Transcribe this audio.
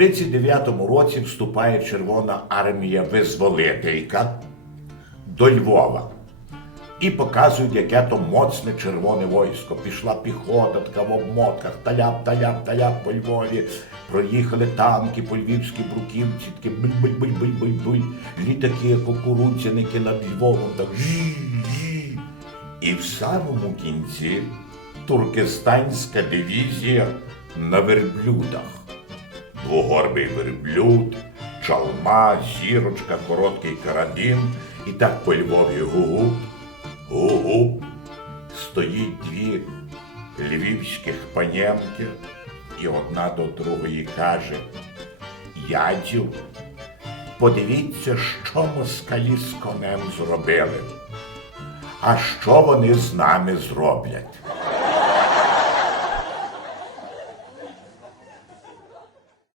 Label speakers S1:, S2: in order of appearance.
S1: 39-му році вступає Червона армія визволителька до Львова. І показують, яке то моцне червоне військо. Пішла піхота, така в обмотках, таляп, таляп, таляп по Львові. Проїхали танки по львівській бруківці, такі буль-буль-буль-буль-буль-буль. Літаки, кукурудзяники над Львовом, так. І в самому кінці туркестанська дивізія на верблюдах. Двугорбий верблюд, чалма, зірочка, короткий карабін, і так по Львові гугу, гугу. Стоїть дві львівських панємки, і одна до другої каже: Ядю, подивіться, що москалі з конем зробили. А що вони з нами зроблять?